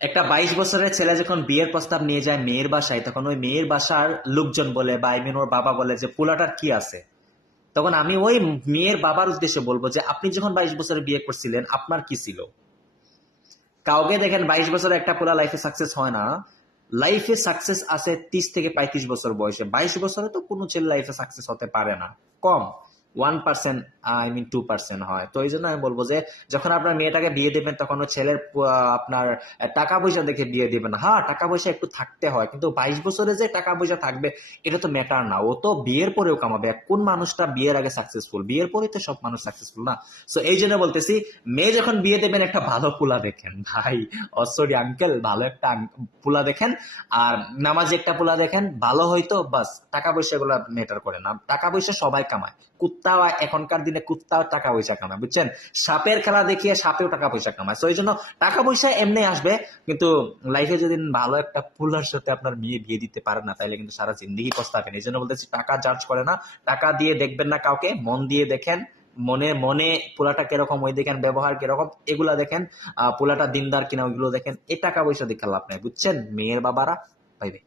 একটা 22 বছরের ছেলে যখন বিয়ের প্রস্তাব নিয়ে যায় মেয়ের বাসায়, তখন ওই মেয়ের বাসার লোকজন বলে বা আই মিন ওর বাবা বলে যে পোলাটার কি আছে। তখন আমি ওই মেয়ের বাবার উদ্দেশ্যে বলবো যে আপনি যখন 22 বছরে বিয়ে করছিলেন আপনার কি ছিল। কাউকে দেখেন 22 বছরে একটা পোলা লাইফে সাকসেস হয় না। লাইফে সাকসেস আছে 30 থেকে 35 বছর বয়সে। 22 বছরে তো কোনো ছেলে লাইফে সাকসেস হতে পারে না, কম 1%, আই মিন 2% হয়। তো এই জন্য আমি বলবো যে যখন আপনার মেয়েটাকে বিয়ে দেবেন তখন ওই ছেলের আপনার টাকা পয়সা দেখে বিয়ে দিবেন। হ্যাঁ, টাকা পয়সা একটু থাকতে হয়, কিন্তু 22 বছরে যে টাকা পয়সা থাকবে এটা তো ম্যাটার না। ও তো বিয়ের পরেও কামাবে। কোন মানুষটা বিয়ের আগে সাকসেসফুল? বিয়ের পরেই তো সব মানুষ সাকসেসফুল না। সো এই জন্য বলতেছি, মেয়ে যখন বিয়ে দেবেন একটা ভালো পোলা দেখেন ভাই। সরি আঙ্কেল, ভালো একটা পোলা দেখেন। আর নামাজি একটা পোলা দেখেন, ভালো হয়তো বাস। টাকা পয়সা এগুলো ম্যাটার করে না। টাকা পয়সা সবাই কামায়। কুত্তাও এখনকার দিনে কুত্তাও টাকা পয়সা কামায়, বুঝছেন? সাপের খেলা দেখিয়ে সাপেও টাকা পয়সা কামায়। তো এই জন্য টাকা পয়সা এমনি আসবে, কিন্তু লাইফে যদি ভালো একটা পোলার সাথে আপনার মেয়ে বিয়ে দিতে পারেন না, তাইলে কিন্তু সারা জিন্দগি পস্তাবেন। এই জন্য বলতেছি, টাকা জাজ করে না। টাকা দিয়ে দেখবেন না কাউকে, মন দিয়ে দেখেন। মনে মনে পোলাটা কিরকম ওই দেখেন, ব্যবহার কিরকম এগুলা দেখেন। পোলাটা দিনদার কিনা ওইগুলো দেখেন। এই টাকা পয়সা দেখে লাভ নাই, বুঝছেন মেয়ের বাবারা? ভাই ভাই।